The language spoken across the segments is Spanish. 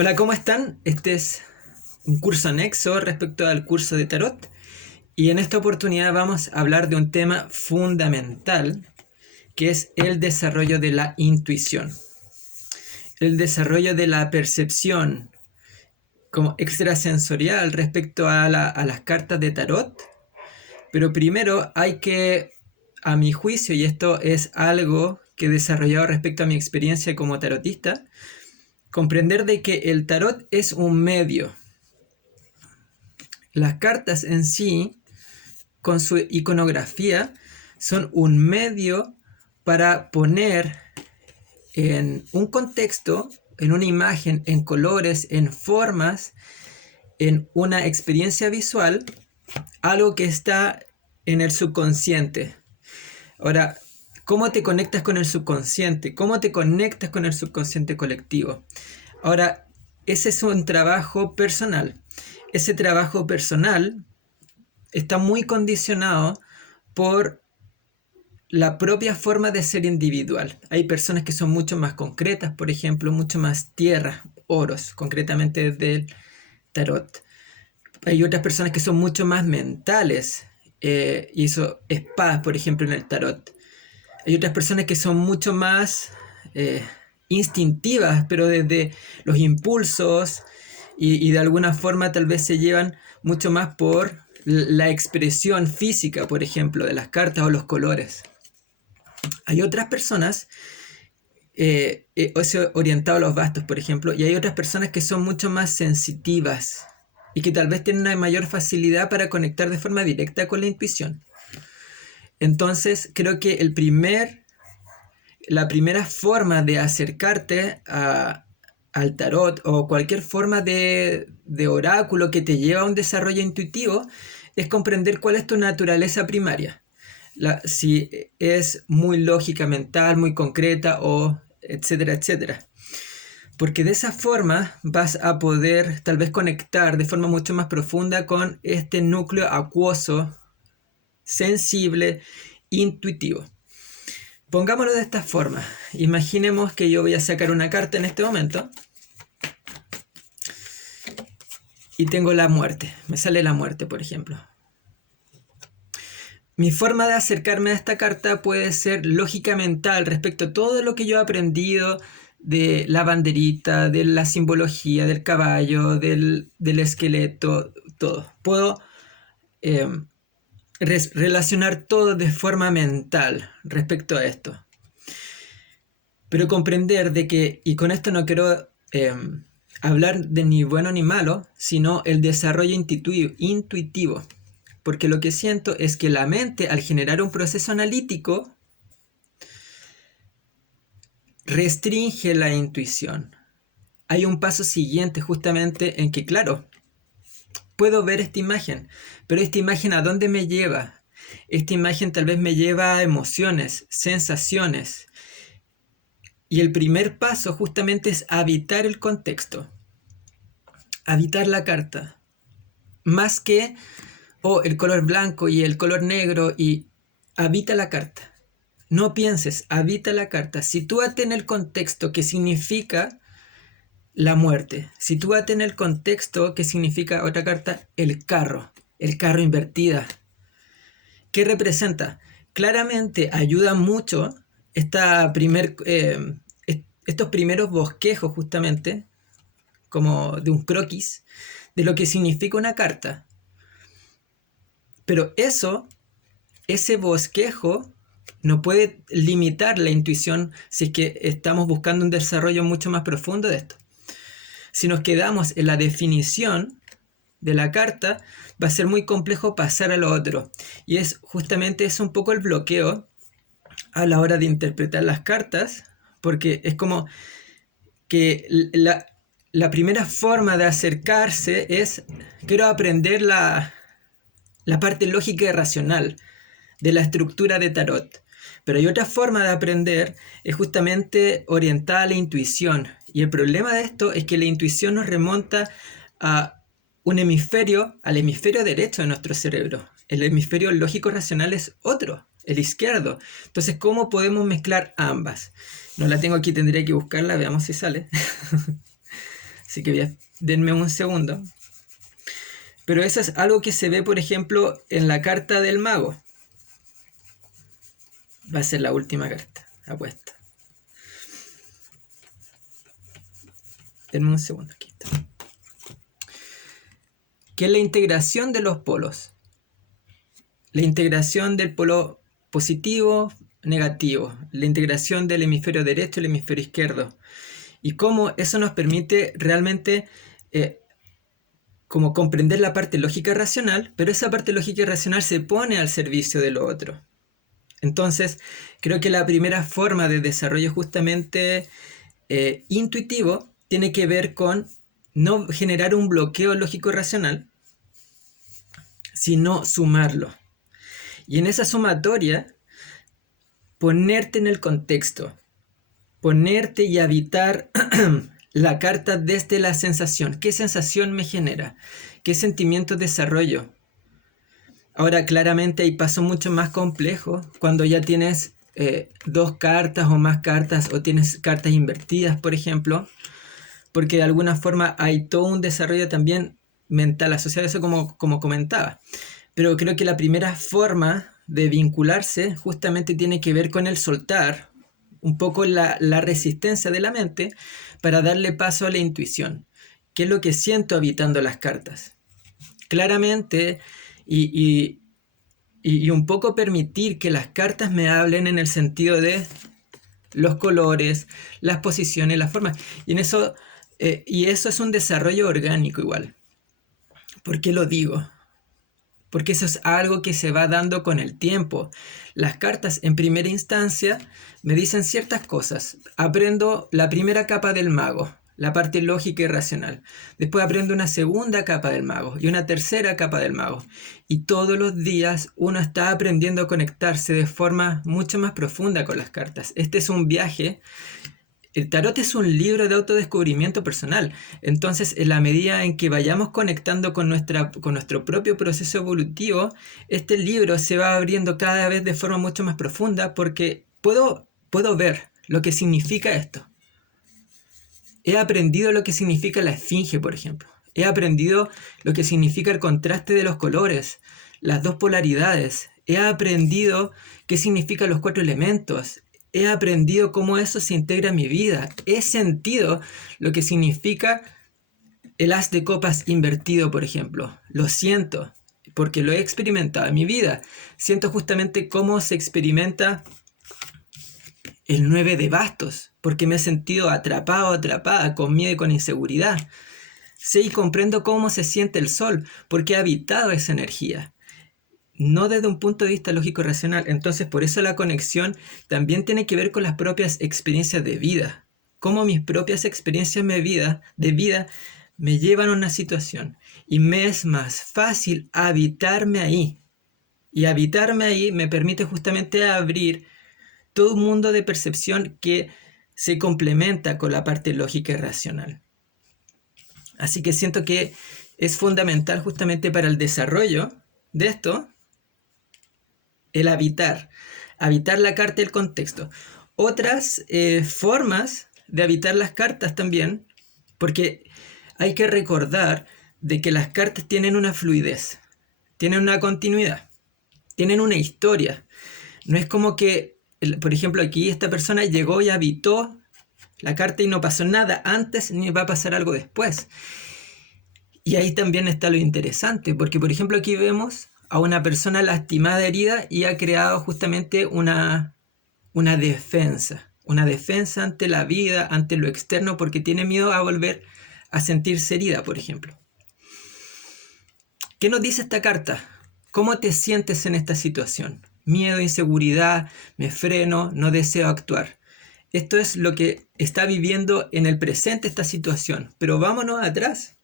Hola, ¿cómo están? Este es un curso anexo respecto al curso de tarot y en esta oportunidad vamos a hablar de un tema fundamental que es el desarrollo de la intuición, el desarrollo de la percepción como extrasensorial respecto a las cartas de tarot. Pero primero hay que, a mi juicio, y esto es algo que he desarrollado respecto a mi experiencia como tarotista, comprender de que el tarot es un medio. Las cartas en sí, con su iconografía, son un medio para poner en un contexto, en una imagen, en colores, en formas, en una experiencia visual, algo que está en el subconsciente. Ahora, ¿cómo te conectas con el subconsciente? ¿Cómo te conectas con el subconsciente colectivo? Ahora, ese es un trabajo personal. Ese trabajo personal está muy condicionado por la propia forma de ser individual. Hay personas que son mucho más concretas, por ejemplo, mucho más tierras, oros, concretamente del tarot. Hay otras personas que son mucho más mentales, y eso espadas, por ejemplo, en el tarot. Hay otras personas que son mucho más eh, instintivas, pero desde los impulsos y de alguna forma tal vez se llevan mucho más por la expresión física, por ejemplo, de las cartas o los colores. Hay otras personas, eso orientado a los bastos, por ejemplo, y hay otras personas que son mucho más sensitivas y que tal vez tienen una mayor facilidad para conectar de forma directa con la intuición. Entonces, creo que la primera forma de acercarte al tarot o cualquier forma de oráculo que te lleva a un desarrollo intuitivo es comprender cuál es tu naturaleza primaria. Si es muy lógica mental, muy concreta o etcétera, etcétera. Porque de esa forma vas a poder tal vez conectar de forma mucho más profunda con este núcleo acuoso, sensible, intuitivo. Pongámoslo de esta forma. Imaginemos que yo voy a sacar una carta en este momento y tengo la muerte. Me sale la muerte, por ejemplo. Mi forma de acercarme a esta carta puede ser lógica mental respecto a todo lo que yo he aprendido de la banderita, de la simbología, del caballo, del esqueleto, todo. Puedo relacionar todo de forma mental respecto a esto. Pero comprender de que, y con esto no quiero hablar de ni bueno ni malo, sino el desarrollo intuitivo. Porque lo que siento es que la mente, al generar un proceso analítico, restringe la intuición. Hay un paso siguiente justamente en que, claro, puedo ver esta imagen, pero esta imagen ¿a dónde me lleva? Esta imagen tal vez me lleva a emociones, sensaciones. Y el primer paso justamente es habitar el contexto, habitar la carta. Más que el color blanco y el color negro y habita la carta. No pienses, habita la carta. Sitúate en el contexto que significa la muerte. Sitúate en el contexto que significa otra carta, el carro invertida. ¿Qué representa? Claramente ayuda mucho estos primeros bosquejos justamente, como de un croquis, de lo que significa una carta. Pero ese bosquejo no puede limitar la intuición si es que estamos buscando un desarrollo mucho más profundo de esto. Si nos quedamos en la definición de la carta, va a ser muy complejo pasar a lo otro. Y justamente es un poco el bloqueo a la hora de interpretar las cartas, porque es como que la primera forma de acercarse es, quiero aprender la parte lógica y racional de la estructura de tarot. Pero hay otra forma de aprender, es justamente orientada a la intuición. Y el problema de esto es que la intuición nos remonta a un hemisferio, al hemisferio derecho de nuestro cerebro. El hemisferio lógico-racional es otro, el izquierdo. Entonces, ¿cómo podemos mezclar ambas? No la tengo aquí, tendría que buscarla, veamos si sale. Así que denme un segundo. Pero eso es algo que se ve, por ejemplo, en la carta del mago. Va a ser la última carta, apuesta. Denme un segundo, aquí está. ¿Qué es la integración de los polos? La integración del polo positivo, negativo. La integración del hemisferio derecho y el hemisferio izquierdo. Y cómo eso nos permite realmente como comprender la parte lógica racional, pero esa parte lógica y racional se pone al servicio de lo otro. Entonces, creo que la primera forma de desarrollo justamente intuitivo tiene que ver con no generar un bloqueo lógico racional, sino sumarlo. Y en esa sumatoria, ponerte en el contexto, ponerte y habitar la carta desde la sensación. ¿Qué sensación me genera? ¿Qué sentimiento desarrollo? Ahora, claramente hay pasos mucho más complejos cuando ya tienes dos cartas o más cartas, o tienes cartas invertidas, por ejemplo, porque de alguna forma hay todo un desarrollo también mental asociado a eso, como comentaba. Pero creo que la primera forma de vincularse justamente tiene que ver con el soltar un poco la resistencia de la mente para darle paso a la intuición. ¿Qué es lo que siento habitando las cartas? Claramente, y un poco permitir que las cartas me hablen en el sentido de los colores, las posiciones, las formas. Y eso es un desarrollo orgánico igual. ¿Por qué lo digo? Porque eso es algo que se va dando con el tiempo. Las cartas en primera instancia me dicen ciertas cosas. Aprendo la primera capa del mago, la parte lógica y racional. Después aprendo una segunda capa del mago y una tercera capa del mago. Y todos los días uno está aprendiendo a conectarse de forma mucho más profunda con las cartas. Este es un viaje. El tarot es un libro de autodescubrimiento personal. Entonces, en la medida en que vayamos conectando con nuestro propio proceso evolutivo, este libro se va abriendo cada vez de forma mucho más profunda, porque puedo ver lo que significa esto. He aprendido lo que significa la esfinge, por ejemplo. He aprendido lo que significa el contraste de los colores, las dos polaridades. He aprendido qué significan los 4 elementos. He aprendido cómo eso se integra en mi vida. He sentido lo que significa el as de copas invertido, por ejemplo. Lo siento, porque lo he experimentado en mi vida. Siento justamente cómo se experimenta el 9 de bastos, porque me he sentido atrapado, atrapada, con miedo y con inseguridad. Sé y comprendo cómo se siente el sol, porque he habitado esa energía. No desde un punto de vista lógico-racional. Entonces, por eso la conexión también tiene que ver con las propias experiencias de vida. Cómo mis propias experiencias de vida me llevan a una situación. Y me es más fácil habitarme ahí. Y habitarme ahí me permite justamente abrir todo un mundo de percepción que se complementa con la parte lógica y racional. Así que siento que es fundamental justamente para el desarrollo de esto, el habitar la carta y el contexto. Otras formas de habitar las cartas también, porque hay que recordar de que las cartas tienen una fluidez, tienen una continuidad, tienen una historia. No es como que, por ejemplo, aquí esta persona llegó y habitó la carta y no pasó nada antes ni va a pasar algo después. Y ahí también está lo interesante, porque por ejemplo aquí vemos a una persona lastimada, herida, y ha creado justamente una defensa ante la vida, ante lo externo, porque tiene miedo a volver a sentirse herida, por ejemplo. ¿Qué nos dice esta carta? ¿Cómo te sientes en esta situación? Miedo, inseguridad, me freno, no deseo actuar. Esto es lo que está viviendo en el presente esta situación, pero vámonos atrás.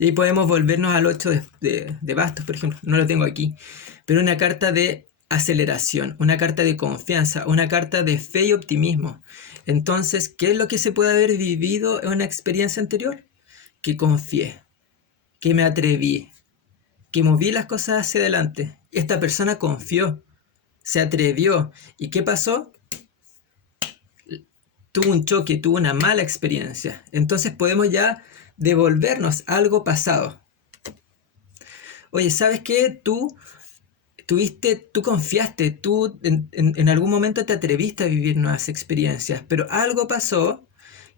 Y ahí podemos volvernos al 8 de bastos, por ejemplo. No lo tengo aquí. Pero una carta de aceleración, una carta de confianza, una carta de fe y optimismo. Entonces, ¿qué es lo que se puede haber vivido en una experiencia anterior? Que confié, que me atreví, que moví las cosas hacia adelante. Esta persona confió, se atrevió. ¿Y qué pasó? tuvo un choque, tuvo una mala experiencia. Entonces podemos ya devolvernos a algo pasado. Oye, ¿sabes qué? Tú confiaste, tú en algún momento te atreviste a vivir nuevas experiencias, pero algo pasó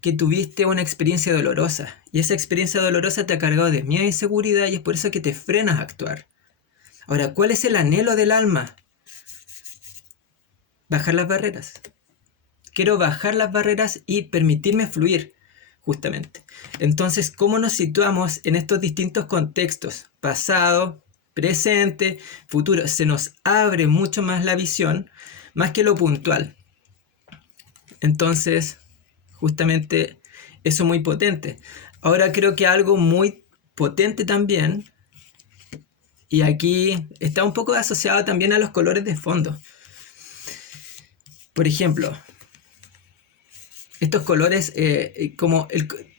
que tuviste una experiencia dolorosa. Y esa experiencia dolorosa te ha cargado de miedo e inseguridad y es por eso que te frenas a actuar. Ahora, ¿cuál es el anhelo del alma? Bajar las barreras. Quiero bajar las barreras y permitirme fluir, justamente. Entonces, ¿cómo nos situamos en estos distintos contextos? Pasado, presente, futuro. Se nos abre mucho más la visión, más que lo puntual. Entonces, justamente eso es muy potente. Ahora creo que algo muy potente también, y aquí está un poco asociado también a los colores de fondo. Por ejemplo, estos colores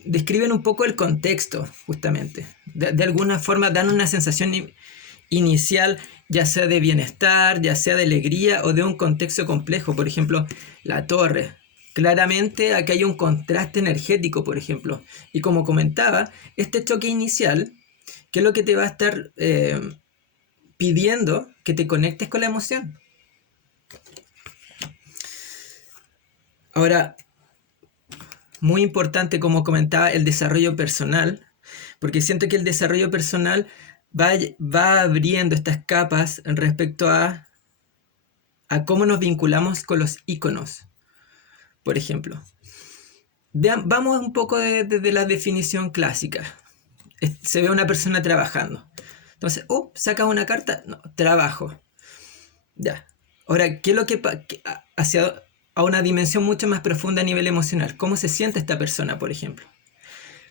describen un poco el contexto, justamente. De alguna forma dan una sensación inicial, ya sea de bienestar, ya sea de alegría o de un contexto complejo. Por ejemplo, la torre. Claramente aquí hay un contraste energético, por ejemplo. Y como comentaba, este choque inicial, ¿qué es lo que te va a estar pidiendo? Que te conectes con la emoción. Ahora, muy importante, como comentaba, el desarrollo personal, porque siento que el desarrollo personal va abriendo estas capas respecto a cómo nos vinculamos con los íconos. Por ejemplo, vamos un poco desde la definición clásica. Se ve una persona trabajando. Entonces, saca una carta, no, trabajo. Ya. Ahora, ¿qué es lo que hacia a una dimensión mucho más profunda a nivel emocional? ¿Cómo se siente esta persona, por ejemplo?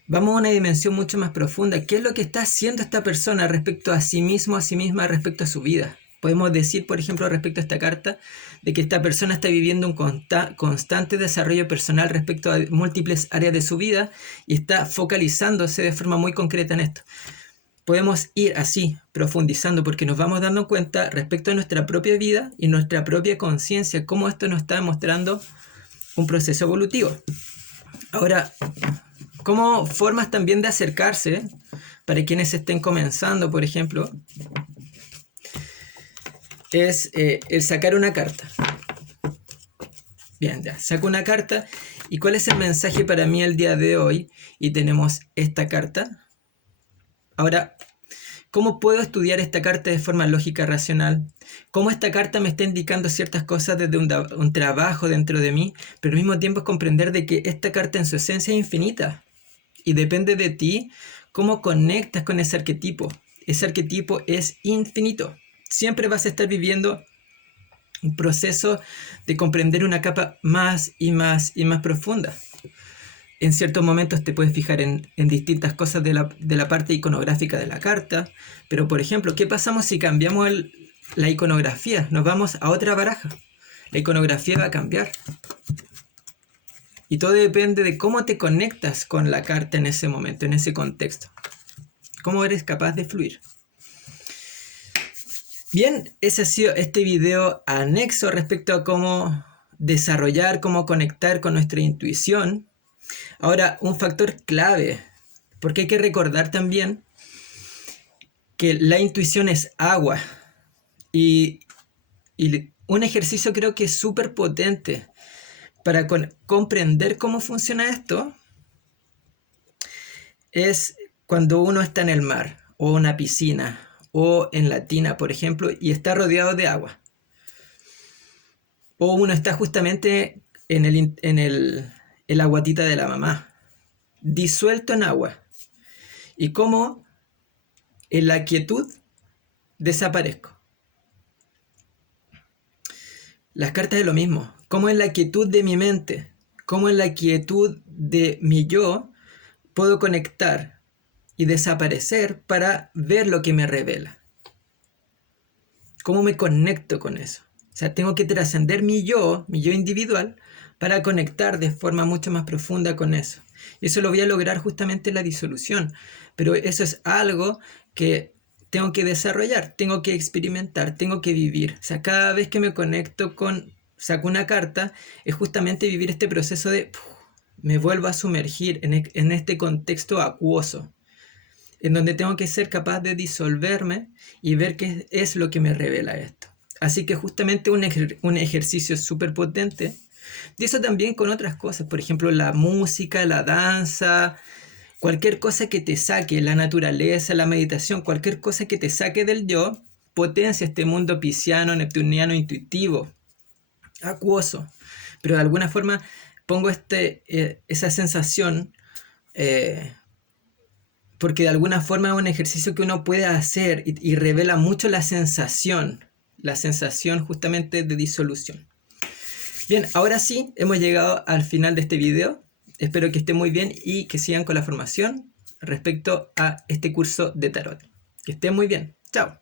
Vamos a una dimensión mucho más profunda. ¿Qué es lo que está haciendo esta persona respecto a sí mismo, a sí misma, respecto a su vida? Podemos decir, por ejemplo, respecto a esta carta, de que esta persona está viviendo un constante desarrollo personal respecto a múltiples áreas de su vida y está focalizándose de forma muy concreta en esto. Podemos ir así, profundizando, porque nos vamos dando cuenta respecto a nuestra propia vida y nuestra propia conciencia, cómo esto nos está demostrando un proceso evolutivo. Ahora, como formas también de acercarse, para quienes estén comenzando, por ejemplo, es el sacar una carta. Bien, ya, saco una carta. ¿Y cuál es el mensaje para mí el día de hoy? Y tenemos esta carta. Ahora, ¿cómo puedo estudiar esta carta de forma lógica, racional? ¿Cómo esta carta me está indicando ciertas cosas desde un trabajo dentro de mí? Pero al mismo tiempo es comprender de que esta carta en su esencia es infinita. Y depende de ti cómo conectas con ese arquetipo. Ese arquetipo es infinito. Siempre vas a estar viviendo un proceso de comprender una capa más y más y más profunda. En ciertos momentos te puedes fijar en distintas cosas de la parte iconográfica de la carta, pero por ejemplo, ¿qué pasamos si cambiamos la iconografía? Nos vamos a otra baraja. La iconografía va a cambiar. Y todo depende de cómo te conectas con la carta en ese momento, en ese contexto. Cómo eres capaz de fluir. Bien, ese ha sido este video anexo respecto a cómo desarrollar, cómo conectar con nuestra intuición. Ahora, un factor clave, porque hay que recordar también que la intuición es agua. Y un ejercicio creo que es súper potente para comprender cómo funciona esto es cuando uno está en el mar o una piscina o en la tina, por ejemplo, y está rodeado de agua. O uno está justamente en el aguatita de la mamá, disuelto en agua. Y cómo en la quietud desaparezco. Las cartas es lo mismo. Cómo en la quietud de mi mente, cómo en la quietud de mi yo puedo conectar y desaparecer para ver lo que me revela. ¿Cómo me conecto con eso? O sea, tengo que trascender mi yo individual, para conectar de forma mucho más profunda con eso. Y eso lo voy a lograr justamente en la disolución. Pero eso es algo que tengo que desarrollar, tengo que experimentar, tengo que vivir. O sea, cada vez que me conecto con saco una carta, es justamente vivir este proceso de me vuelvo a sumergir en este contexto acuoso, en donde tengo que ser capaz de disolverme y ver qué es lo que me revela esto. Así que justamente un ejercicio súper potente. Y eso también con otras cosas, por ejemplo, la música, la danza, cualquier cosa que te saque, la naturaleza, la meditación, cualquier cosa que te saque del yo, potencia este mundo pisciano, neptuniano, intuitivo, acuoso. Pero de alguna forma pongo esa sensación porque de alguna forma es un ejercicio que uno puede hacer y revela mucho la sensación justamente de disolución. Bien, ahora sí, hemos llegado al final de este video. Espero que estén muy bien y que sigan con la formación respecto a este curso de tarot. Que estén muy bien. Chao.